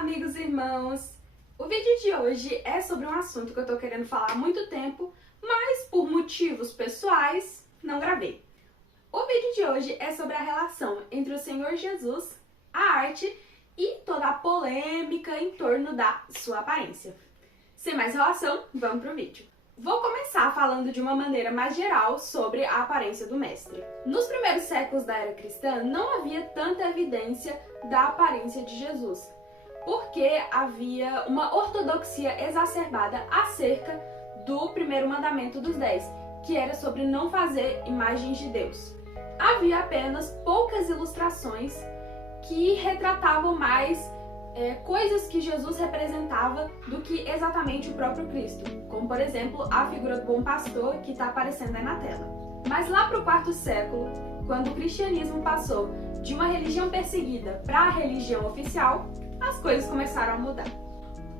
amigos e irmãos! O vídeo de hoje é sobre um assunto que eu tô querendo falar há muito tempo, mas por motivos pessoais não gravei. O vídeo de hoje é sobre a relação entre o Senhor Jesus, a arte e toda a polêmica em torno da sua aparência. Sem mais enrolação, vamos pro vídeo. Vou começar falando de uma maneira mais geral sobre a aparência do mestre. Nos primeiros séculos da era cristã, não havia tanta evidência da aparência de Jesus, porque havia uma ortodoxia exacerbada acerca do primeiro mandamento dos 10, que era sobre não fazer imagens de Deus. Havia apenas poucas ilustrações que retratavam mais coisas que Jesus representava do que exatamente o próprio Cristo, como por exemplo a figura do bom pastor que está aparecendo aí na tela. Mas lá para o quarto século, quando o cristianismo passou de uma religião perseguida para a religião oficial, as coisas começaram a mudar.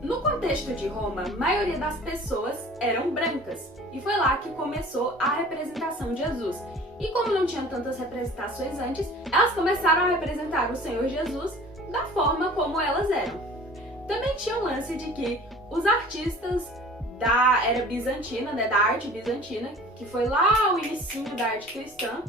No contexto de Roma, a maioria das pessoas eram brancas, e foi lá que começou a representação de Jesus. E como não tinham tantas representações antes, elas começaram a representar o Senhor Jesus da forma como elas eram. Também tinha o lance de que os artistas da era bizantina, da arte bizantina, que foi lá o inicinho da arte cristã,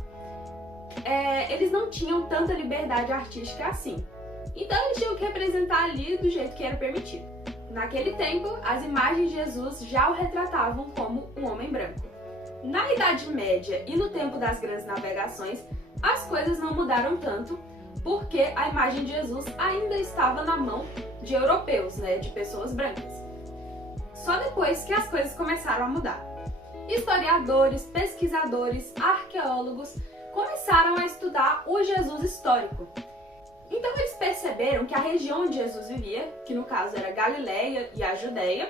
eles não tinham tanta liberdade artística assim. Então eles tinham que representar ali do jeito que era permitido. Naquele tempo, as imagens de Jesus já o retratavam como um homem branco. Na Idade Média e no tempo das grandes navegações, as coisas não mudaram tanto, porque a imagem de Jesus ainda estava na mão de europeus, de pessoas brancas. Só depois que as coisas começaram a mudar. Historiadores, pesquisadores, arqueólogos começaram a estudar o Jesus histórico. Então eles perceberam que a região onde Jesus vivia, que no caso era Galileia e a Judéia,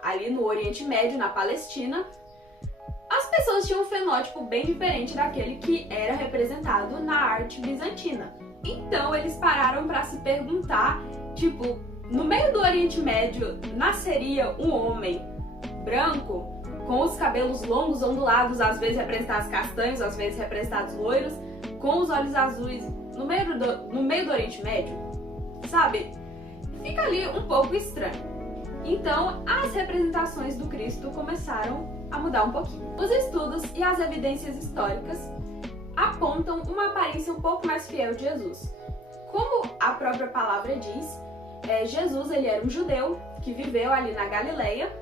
ali no Oriente Médio, na Palestina, as pessoas tinham um fenótipo bem diferente daquele que era representado na arte bizantina. Então eles pararam para se perguntar, no meio do Oriente Médio nasceria um homem branco, com os cabelos longos, ondulados, às vezes representados castanhos, às vezes representados loiros, com os olhos azuis, no meio do Oriente Médio, sabe? Fica ali um pouco estranho. Então, as representações do Cristo começaram a mudar um pouquinho. Os estudos e as evidências históricas apontam uma aparência um pouco mais fiel de Jesus. Como a própria palavra diz, Jesus ele era um judeu que viveu ali na Galileia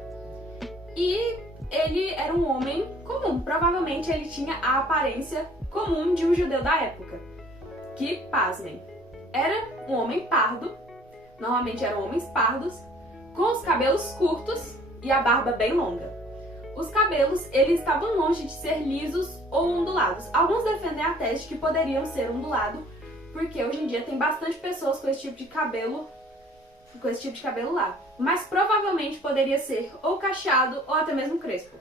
e ele era um homem comum. Provavelmente ele tinha a aparência comum de um judeu da época. Que, pasmem, era um homem pardo, normalmente eram homens pardos, com os cabelos curtos e a barba bem longa. Os cabelos, eles estavam longe de ser lisos ou ondulados. Alguns defendem a tese que poderiam ser ondulados, porque hoje em dia tem bastante pessoas com esse tipo de cabelo, lá. Mas provavelmente poderia ser ou cacheado ou até mesmo crespo.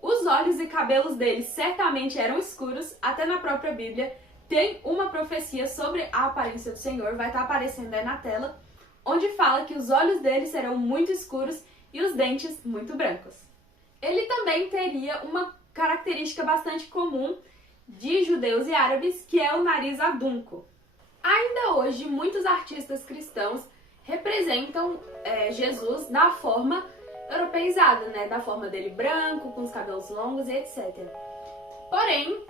Os olhos e cabelos deles certamente eram escuros, até na própria Bíblia tem uma profecia sobre a aparência do Senhor, vai estar aparecendo aí na tela, onde fala que os olhos dele serão muito escuros e os dentes muito brancos. Ele também teria uma característica bastante comum de judeus e árabes, que é o nariz adunco. Ainda hoje, muitos artistas cristãos representam Jesus da forma europeizada, da forma dele branco, com os cabelos longos e etc. Porém,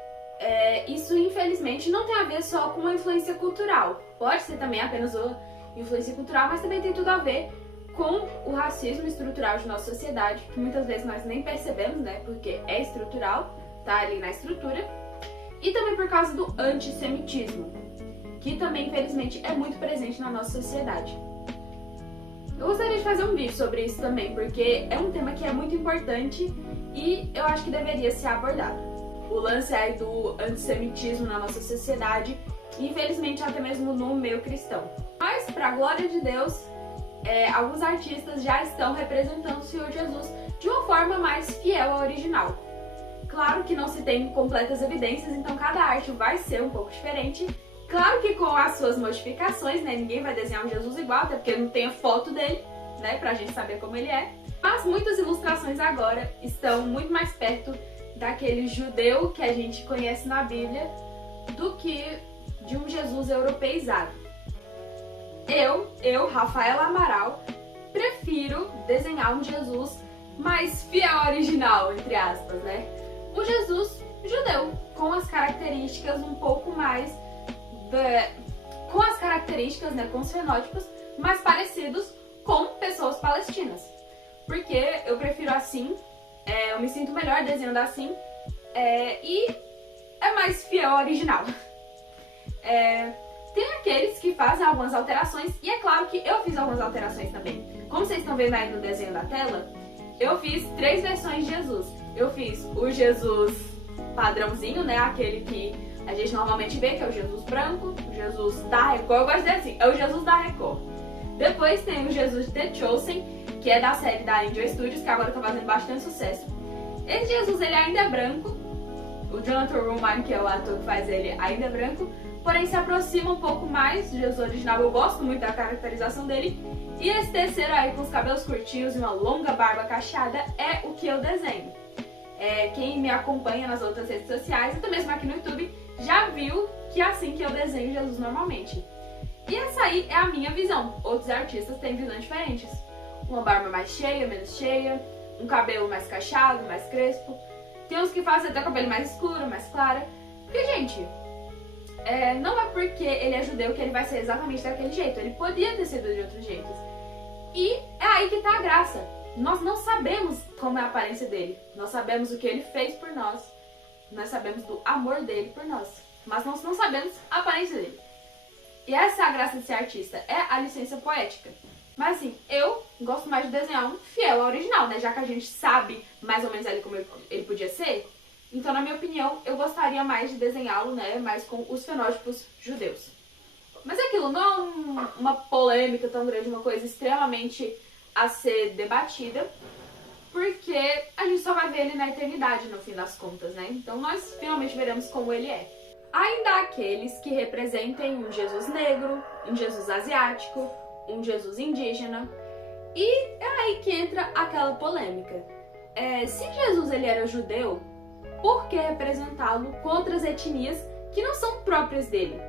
isso infelizmente não tem a ver só com uma influência cultural. Pode ser também apenas uma influência cultural, mas também tem tudo a ver com o racismo estrutural de nossa sociedade, que muitas vezes nós nem percebemos, porque é estrutural, tá ali na estrutura, e também por causa do antissemitismo, que também infelizmente é muito presente na nossa sociedade. Eu gostaria de fazer um vídeo sobre isso também, porque é um tema que é muito importante e eu acho que deveria ser abordado. O lance aí do antissemitismo na nossa sociedade, infelizmente até mesmo no meio cristão. Mas, para a glória de Deus, alguns artistas já estão representando o Senhor Jesus de uma forma mais fiel ao original. Claro que não se tem completas evidências, então cada arte vai ser um pouco diferente. Claro que com as suas modificações, ninguém vai desenhar um Jesus igual, até porque não tem a foto dele, pra gente saber como ele é. Mas muitas ilustrações agora estão muito mais perto daquele judeu que a gente conhece na Bíblia do que de um Jesus europeizado. Rafaela Amaral, prefiro desenhar um Jesus mais fiel ao original, entre aspas, né? Um Jesus judeu, com as características um pouco mais... com as características, né, com os fenótipos mais parecidos com pessoas palestinas. Porque eu prefiro assim, eu me sinto melhor desenhando assim, e é mais fiel ao original. Tem aqueles que fazem algumas alterações, e é claro que eu fiz algumas alterações também. Como vocês estão vendo aí no desenho da tela, eu fiz 3 versões de Jesus. Eu fiz o Jesus padrãozinho, né, aquele que a gente normalmente vê, que é o Jesus branco, o Jesus da Record, eu gosto de dizer assim, é o Jesus da Record. Depois tem o Jesus The Chosen, que é da série da Angel Studios, que agora tá fazendo bastante sucesso. Esse Jesus, ele ainda é branco, o Jonathan Roman, que é o ator que faz ele, ainda é branco, porém se aproxima um pouco mais do Jesus original, eu gosto muito da caracterização dele. E esse terceiro aí, com os cabelos curtinhos e uma longa barba cacheada, é o que eu desenho. Quem me acompanha nas outras redes sociais, e até mesmo aqui no YouTube, já viu que é assim que eu desenho Jesus normalmente. E essa aí é a minha visão. Outros artistas têm visões diferentes. Uma barba mais cheia, menos cheia, um cabelo mais cacheado, mais crespo. Tem uns que fazem até o cabelo mais escuro, mais claro. Porque, gente, não é porque ele é judeu que ele vai ser exatamente daquele jeito. Ele podia ter sido de outros jeitos. E é aí que tá a graça. Nós não sabemos como é a aparência dele. Nós sabemos o que ele fez por nós. Nós sabemos do amor dele por nós. Mas nós não sabemos a aparência dele. E essa é a graça de ser artista. É a licença poética. Mas assim, eu gosto mais de desenhar um fiel ao original, né? Já que a gente sabe mais ou menos ali como ele podia ser. Então, na minha opinião, eu gostaria mais de desenhá-lo, né? Mais com os fenótipos judeus. Mas aquilo não é uma polêmica tão grande, uma coisa extremamente a ser debatida. Porque a gente só vai ver ele na eternidade, no fim das contas, né? Então nós finalmente veremos como ele é. Ainda há aqueles que representem um Jesus negro, um Jesus asiático, um Jesus indígena. E é aí que entra aquela polêmica. Se Jesus ele era judeu, por que representá-lo com outras etnias que não são próprias dele?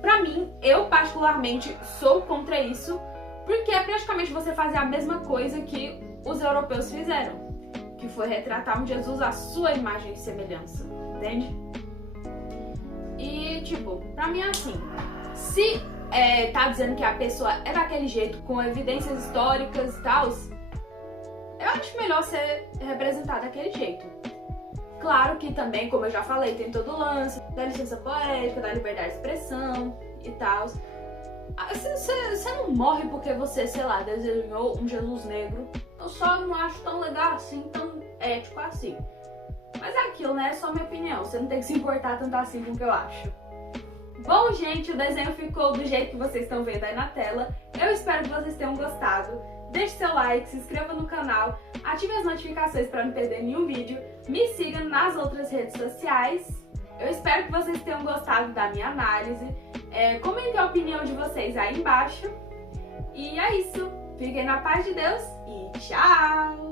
Pra mim, eu particularmente sou contra isso, porque é praticamente você fazer a mesma coisa que os europeus fizeram, que foi retratar um Jesus à sua imagem e semelhança, entende? E, tipo, pra mim é assim, se tá dizendo que a pessoa é daquele jeito, com evidências históricas e tal, eu acho melhor ser representado daquele jeito. Claro que também, como eu já falei, tem todo o lance da licença poética, da liberdade de expressão e tal. Você não morre porque você, sei lá, desenhou um Jesus negro. Eu só não acho tão legal assim, tão ético assim. Mas é aquilo, né? É só minha opinião. Você não tem que se importar tanto assim com o que eu acho. Bom, gente, o desenho ficou do jeito que vocês estão vendo aí na tela. Eu espero que vocês tenham gostado. Deixe seu like, se inscreva no canal, ative as notificações para não perder nenhum vídeo. Me siga nas outras redes sociais. Eu espero que vocês tenham gostado da minha análise. Comentem a opinião de vocês aí embaixo. E é isso. Fiquem na paz de Deus e tchau!